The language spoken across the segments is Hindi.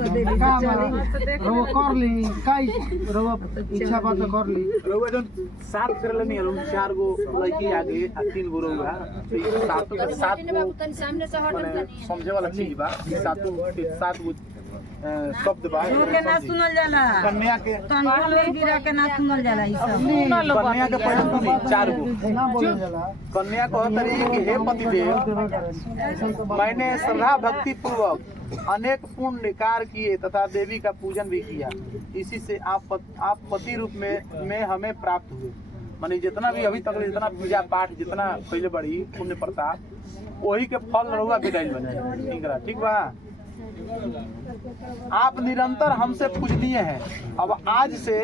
रवा कर ली काई रवा इच्छा बात कर ली रवा जन सात कर लेनी हम 4 गो लड़की आगे 3 गो रवा तो ये सातों के साथ समझे वाला चीज बा सात गो शब्द बा के ना सुनल जाला कन्या के गिरा के ना सुनल जाला ई सब कन्या के पहले सुनी 4 गो ना बोल जाला कन्या कहतरी कि हे पतिदेव मैंने श्रद्धा भक्ति पूर्वक अनेक पुण्य कार्य किए तथा देवी का पूजन भी किया, इसी से आप पति रूप में हमें प्राप्त हुए। माने जितना भी अभी तक जितना पूजा पाठ जितना पहले बड़ी पुण्य प्रताप वही के फल रहुआ विदाई बने ठीक बा। आप निरंतर हमसे पूजनीय हैं। अब आज से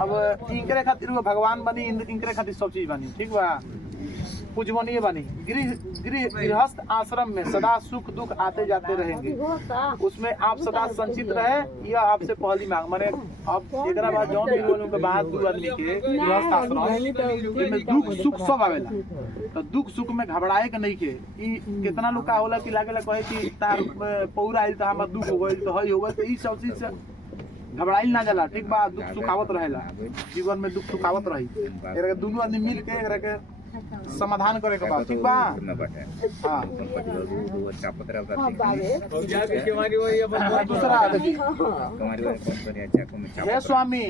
अब इनकरे खातिर भगवान बनी इनकरे खातिर सब चीज बनी ठीक बा पूजनीय बनी। गृहस्थ आश्रम में सदा सुख दुख आते जाते रहेंगे, उसमें आप सदा संचित रहे। यह आपसे पहली मांग माने अब एक बाद जौन भी बोलूं के बाद 2 आदमी के गृहस्थ आश्रम में दुख सुख सब आवेला तो दुख सुख में घबराए के नहीं के ई कितना लोग का होला कि लागेला कहे कि तार पौरा आइल त हमर दुख हो गइल तो हई हो गइल तो ई सब चीज से घबराइल ना जाला ठीक बा। दुख सुख आवत रहेला जीवन में दुख सुख आवत रही एकरा के दोनों आदमी मिल के एकरा के समाधान करे के बात ठीक बा। हां दूसरा हे स्वामी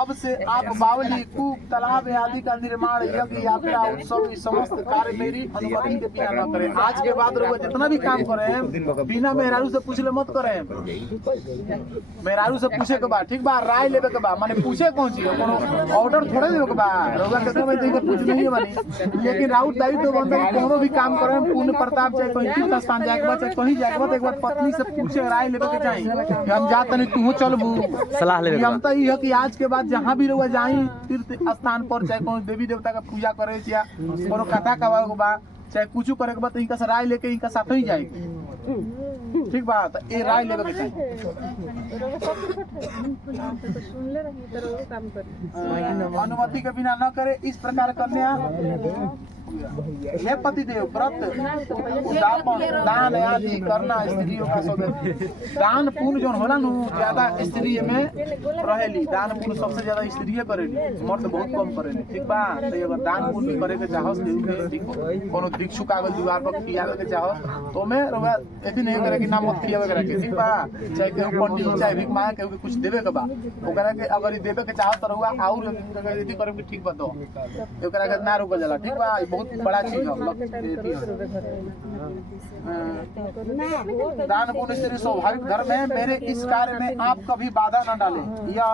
अब से आप बावली कूप तालाब आदि का निर्माण यज्ञ यात्रा उत्सव समस्त कार्य मेरी अनुमति के बिना न करें। आज के बाद लोग जितना भी काम करें बिना मेहरारू से पूछले मत करें। मेहरारू से पूछे के बाद ठीक बा राय लेवे के बाद माने पूछे कौन चीज कोनो ऑर्डर थोड़े देवे के बाद रोगा के भाई तो कुछ नहीं बनी। लेकिन राउत दायित्व तो बनता है कोनो भी काम करें पुण्य प्रताप चाहे कहीं तीर्थ स्थान जाके बाद चाहे कहीं जाके बाद एक बार पत्नी से पूछे राय लेवे के चाहिए कि हम जात नहीं तू चलबू सलाह लेवे। हम तो ये है कि आज के बाद जहां भी रहुआ जाई तीर्थ स्थान पर चाहे कोनो देवी देवता का पूजा करे या कोनो कथा कवा के बा चाहे कुछ करे के बाद इनका से राय लेके इनका साथ ही जाए ठीक बात ये राय लेवे के चाहिए। अनुमति के बिना न करे इस प्रकार कन्या हे पतिदेव व्रत उदापन दान आदि करना स्त्रियों का सौभाग्य। दान पुण्य जो होला नु ज्यादा स्त्री में रहेली दान पुण्य सबसे ज्यादा स्त्री करेली मर्द बहुत कम करेली ठीक बा। तो अगर दान पुण्य करे के चाहो कोनो भिक्षु कागज द्वार पर खियावे के चाहो तो मैं रउआ एथी नहीं करे कि नाम मत खियावे करे ठीक बा। चाहे केहू पंडित चाहे भिख मांगे केहू के कुछ देवे के बा ओकरा के अगर ई देवे के चाहो त रउआ और एथी करे के ठीक बा तो ओकरा के ना रुकल जाला ठीक बा। बहुत बड़ा चीज है दान पुण्य स्त्री स्वाभाविक धर्म है। मेरे इस कार्य में आप कभी बाधा न डालें या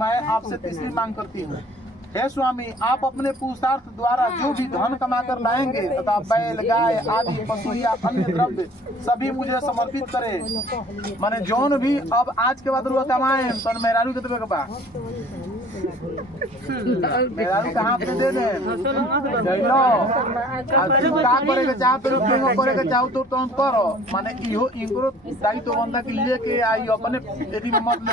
मैं आपसे तीसरी मांग करती हूँ। हे स्वामी आप अपने पुरुषार्थ द्वारा जो भी धन कमाकर लाएंगे तथा बैल गाय आदि पशु या अन्य द्रव्य सभी मुझे समर्पित करें। माने जौन भी अब आज के बाद रुआ कमाए तो मेहरारू के देवे के बा मेहरारू कहाँ पे दे दे लो तू का करे के चाह तो करे के चाहो तो तुम करो। माने इहो इनको दायित्व तो बंदा के लेके आई अपने यदि मत ले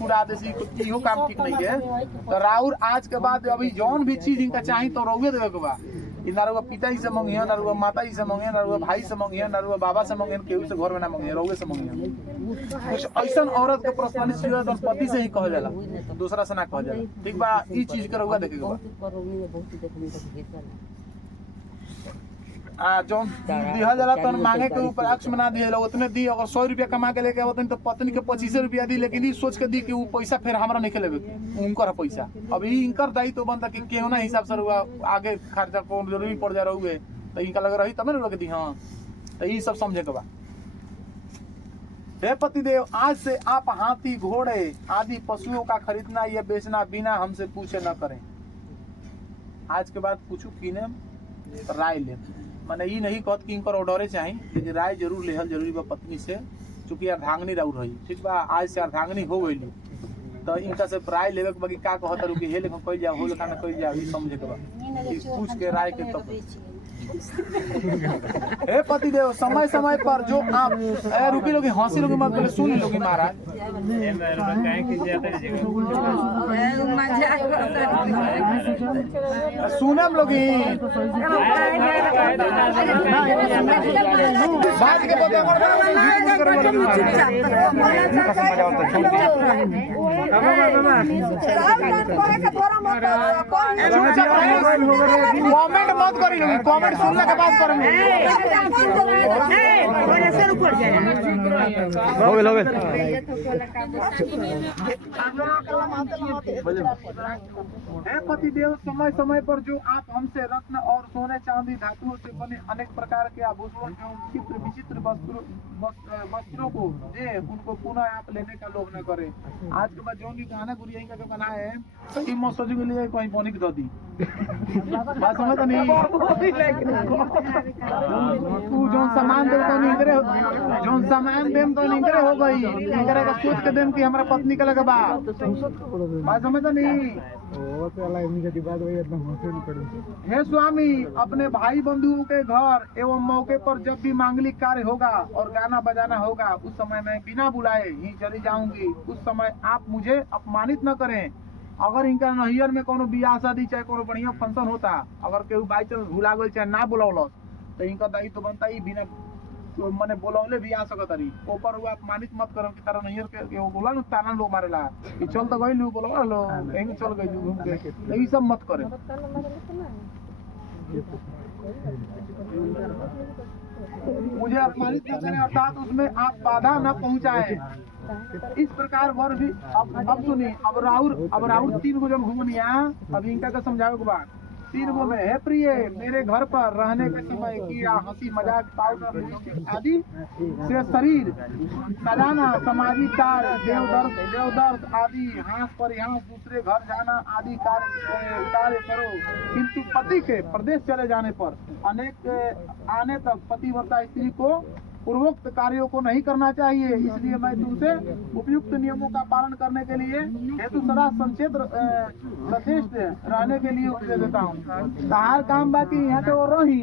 पूरा देश इहो काम ठीक नहीं है। तो राउर आज के बाद अभी जौन भी चीज इनका चाहिए तो रउए देवे के बा। ना रुआ पिता जी से मंगिए ना रुआ माता जी से मंगिए ना रुआ भाई से मंगिए ना रुआ बाबा से मंगिए केहू से घर में ना मंगिए रउए से मंगिए। कुछ ऐसा औरत के पर्सनलिटी और पति से ही कह जाला दूसरा से ना कह जाला ठीक बा। ई चीज के रउआ देखे के बा जौन दिया जाला तो मांगे के ऊपर अक्ष में ना दिए उतने दी। अगर 100 रुपया कमा के लेके आवतन तो पत्नी के 25 रुपया दी लेकिन ई सोच के दी कि वो पैसा फिर हमरा नहीं लेवे उनकर पैसा। अब इनकर दायित्व तो बनता कि केहू ना हिसाब से रुआ आगे खर्चा कौन जरूरी पड़ जा रहुए तो इनका लग रही तब ना रुआ के दी। हाँ तो ये सब समझे के बा। हे पतिदेव आज से आप हाथी घोड़े आदि पशुओं का खरीदना या बेचना बिना हमसे पूछे न करें। आज के बाद कुछ कीने राय ले माने ये नहीं कहत कि इनकर ऑर्डरे चाहिए लेकिन राय जरूर लेहल जरूरी बा पत्नी से चूंकि अर्धांगिनी राउर रही ठीक बा। आज से अर्धांगिनी हो गई तो इनका से राय लेवे के बाकी का कहत रुकी हे लेकिन कइल जा हो लेखा में कइल जा ई समझे के बा पूछ के राय के तब हे पति देव, समय समय पर जो आप रुकी लोगी, हंसी लोगी मत, पहले सुन लोगी महाराज। मजाक सुनम लोगी बात के कमेंट मत करी लोगी, कमेंट सुनने के बाद करेंगे। हो गए हे पति देव, समय समय पर जो आप हमसे रत्न और सोने चांदी धातुओं से बने अनेक प्रकार के आभूषण एवं चित्र विचित्र वस्त्रों को दे, उनको पुनः आप लेने का लोभ न करें। आज के बाद जो भी गाना गुड़िया का जो बना है सही मत सोचो के लिए कहीं पौनी की दी बात समझ तो नहीं। तू जो सामान दे तो नहीं करे, जो सामान देम तो नहीं करे हो गई, नहीं करेगा सोच के देम कि हमारा पत्नी का लगा बात समझ तो नहीं। हे स्वामी, अपने भाई बंधुओं के घर एवं मौके पर जब भी मांगलिक कार्य होगा और गाना बजाना होगा, उस समय मैं बिना बुलाए ही चली जाऊंगी। उस समय आप मुझे अपमानित न करें। अगर इनका नैहर में कोनो बियाह शादी चाहे कोनो बढ़िया फंक्शन होता, अगर केहू बाई चांस भुला गई चाहे ना बुलावलस, तो इनका दायित्व तो बनता ही बिना मने बोलौले भी आ सकत रही। ऊपर हुआ अपमानित मत करम कि तारा नैहर के बोला न ताना लोग मारेला कि चल तो गइलू बोलो लो एंग चल गइलू घूम के, यही सब मत करे। मुझे अपमानित न करें, अर्थात उसमें आप बाधा न पहुंचाए। इस प्रकार वर भी अब सुनिए, अब राउर 3 गो जन घूमनिया, अब इनका का समझावे के बाद 3 गो में है प्रिय, मेरे घर पर रहने के समय कीड़ा हंसी मजाक पाउडर आदि से शरीर सजाना, सामाजिक कार्य देवदर्द आदि हाथ पर यहाँ दूसरे घर जाना आदि कार्य करो। किंतु पति के प्रदेश चले जाने पर अनेक आने तक पतिव्रता स्त्री को पूर्वोक्त कार्यों को नहीं करना चाहिए। इसलिए मैं तुमसे उपयुक्त नियमों का पालन करने के लिए हेतु सदा संचेत सचेत रहने के लिए उपदेश देता हूँ। तार काम बाकी यहाँ के वो रही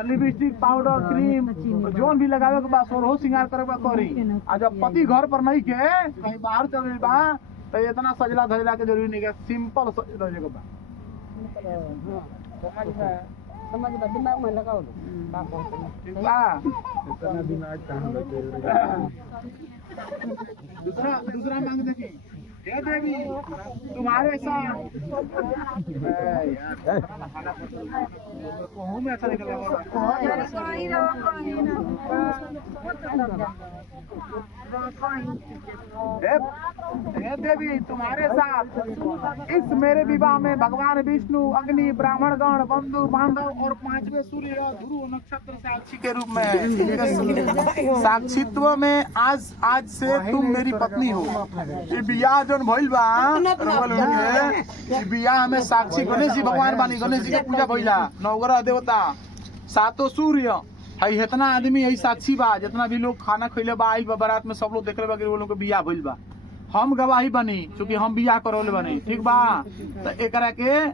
लिपस्टिक पाउडर क्रीम जोन भी लगावे के बाद सोरहो सिंगार करे के करी। आज जब पति घर पर नहीं के कहीं बाहर चल गई बा तो इतना सजला धजला के जरूरी नहीं है, सिंपल रहे के बा। समझ दिमाग में लगाओ दूसरा मांग देखी, हे देवी तुम्हारे साथ में अच्छा निकल हे देवी तुम्हारे साथ इस मेरे विवाह में भगवान विष्णु, अग्नि, ब्राह्मण गण, बंधु बांधव और 5वें सूर्य ध्रुव नक्षत्र साक्षी के रूप में साक्षित्व में आज से तुम मेरी पत्नी हो। ये बियाह जो भइल बा बियाह में साक्षी गणेश जी भगवान बानी, गणेश जी के पूजा भइला, नवग्रह देवता 7 सूर्य है, इतना आदमी यही साक्षी बा। जितना भी लोग खाना खइले बा आइल बा बारात में, सब लोग देख ले बा कि वो लोग के बियाह भइल बा। हम गवाही बनी क्योंकि हम बियाह करौले बनी, ठीक बा। तो एकरा के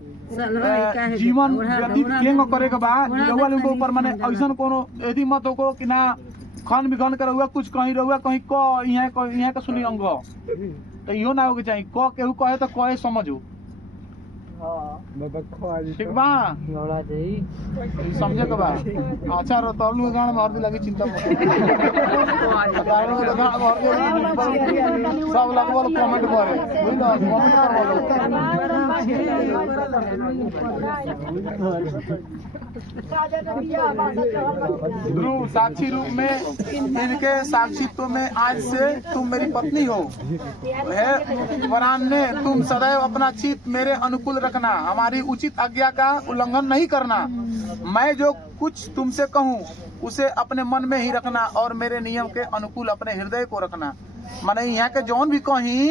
जीवन व्यतीत केंग करे के बा रउआ लोग के ऊपर माने ऐसन कोनो यदि मत हो कि ना खन बिखन के रहुआ कुछ कहीं रहुआ कहीं क यहाँ के सुनी अंग तो इहो ना हो के चाहिए। क केहू कहे तो कहे समझो, ठीक बा, समझे के बा। अच्छा तलू गाँव में हर लगी चिंता सब लगभग कमेंट करे ध्रुव साक्षी रूप में इनके साक्षित्व में आज से तुम मेरी पत्नी हो। वरान ने तुम सदैव अपना चित्त मेरे अनुकूल रखना, हमारी उचित आज्ञा का उल्लंघन नहीं करना। मैं जो कुछ तुमसे कहूँ उसे अपने मन में ही रखना और मेरे नियम के अनुकूल अपने हृदय को रखना। माने यहाँ के जौन भी कहीं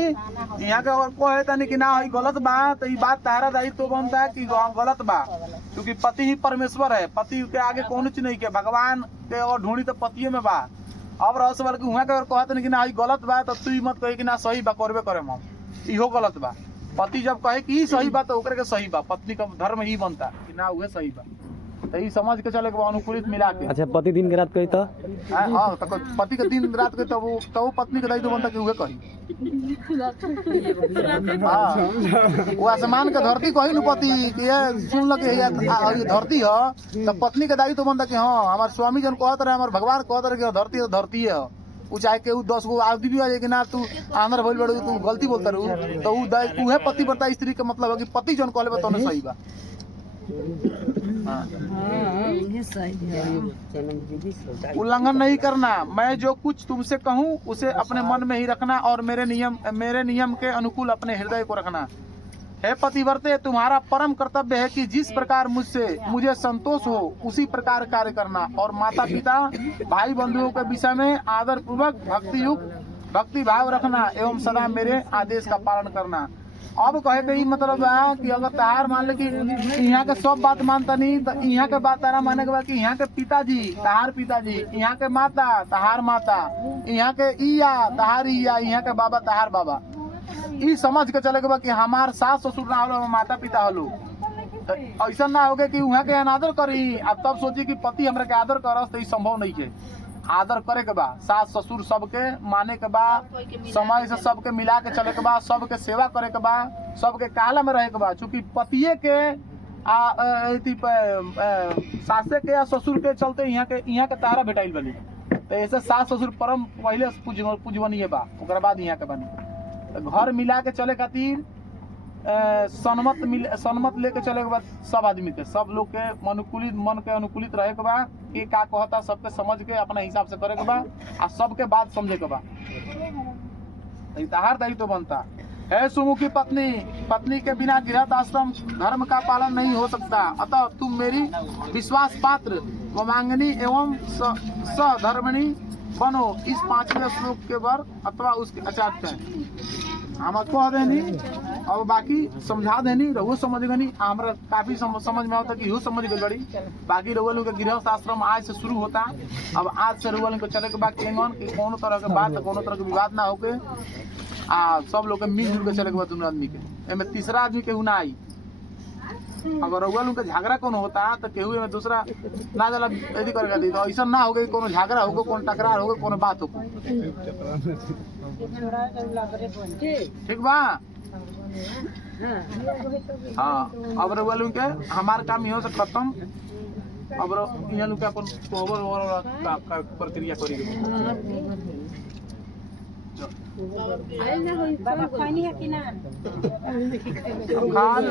यहाँ के कहे तनी कि ना गलत बा तो ये बात तारा दायित्व तो बनता है कि गलत बा, क्योंकि पति ही परमेश्वर है। पति के आगे कौन चीज नहीं के, भगवान के और ढूंढी तो पतिये में बा। अब रह सवाल कि वहाँ के कहते नहीं कि ना गलत बा तो तू मत कही कि ना सही बा करबे करे हम, इहो गलत बा। पति जब कहे कि सही बा तो ओकरे के सही बा, पत्नी का धर्म ही बनता कि ना उहे सही बा। तो ई समझ के चले के बा अनुकूलित मिला के। अच्छा पति दिन के रात कही तो हां तो पति के दिन रात के तब वो पत्नी के दायित्व बनता कि उहे कही। हां वो आसमान के धरती कही न पति कि ये सुन लगे ये धरती है तो पत्नी के दायित्व बनता कि हां हमार स्वामी जन कहत रहे, हमार भगवान कहत रहे कि धरती तो धरती है। उ चाहे के 10 गो आदमी भी आ जाए कि ना तू आंदर भइल बड़ू तू गलती बोलता रहू तो उहे पति बता स्त्री के मतलब है कि पति जन कहले बा तने सही बा। उल्लंघन नहीं करना, मैं जो कुछ तुमसे कहूँ उसे अपने मन में ही रखना और मेरे नियम के अनुकूल अपने हृदय को रखना। हे पतिव्रते, तुम्हारा परम कर्तव्य है कि जिस प्रकार मुझे संतोष हो उसी प्रकार कार्य करना और माता पिता भाई बंधुओं के विषय में आदर पूर्वक भक्ति भाव रखना एवं सदा मेरे आदेश का पालन करना। अब कहे के मतलब है कि अगर तहार मान ले कि यहाँ के सब बात मानता नहीं तो यहाँ के बात तारा माने के बाद कि यहाँ के पिताजी तहार पिताजी, यहाँ के माता तहार माता, यहाँ के इया तहार इया, यहाँ के बाबा तहार बाबा, ई समझ के चले के बाद कि हमार सास ससुर ना हो माता पिता हलो। तो ऐसा ना हो कि वहाँ के अनादर करी अब तब सोची कि पति हमरा के आदर करस तो ई संभव नहीं है। आदर करे के बा, सास ससुर सबके माने के बा, समय से सबके मिला के चले के बा, सबके सेवा करे के बा, सबके काला में रहे के बा। चूंकि पतिये के सासे के या ससुर के चलते यहाँ के तारा भेटाइल बनी तो ऐसे सास ससुर परम पहले पूजवनीय बा, ओकरा बाद यहाँ के बनी। तो घर मिला के चले खातिर सन्मत लेके चले के बाद सब आदमी के सब लोग के मन के अनुकूलित रहे के बा कि का कहता सबके समझ के अपना हिसाब से करे के बा आ सबके बात समझे के बा। तहार दायित्व बनता है। सुमुखी पत्नी के बिना गृहस्थ आश्रम धर्म का पालन नहीं हो सकता, अतः तुम मेरी विश्वास पात्र वमांगनी एवं सधर्मिणी बनो। इस 5वें श्लोक के वर अथवा उसके आचार्य हम कह देनी और बाकी समझा देनी रहो समझ गनी। हमरा काफी समझ में आता कि यो समझ गई बड़ी। बाकी रहो लोग के गृहस्थ आश्रम आज से शुरू होता। अब आज से रहो लोग चले के बाद कोनो तरह के बात कोनो तरह के विवाद ना होके सब लोग के मिलजुल के चले के बाद दोनों आदमी के एमे तीसरा आदमी केहू ना आई। अगर रउआ लोग के झगड़ा कोनो होता तो केहू में दूसरा ना जाला यदि करके दी तो ऐसा ना हो गई कोनो झगड़ा होगा कोनो टकरार होगा कोनो बात होगा। ठीक बा। हाँ अब रउआ लोग के हमार काम यहाँ से खत्म। अब यहाँ लोग के अपन प्रक्रिया करेंगे। बाबा पानी है कि ना? खा ले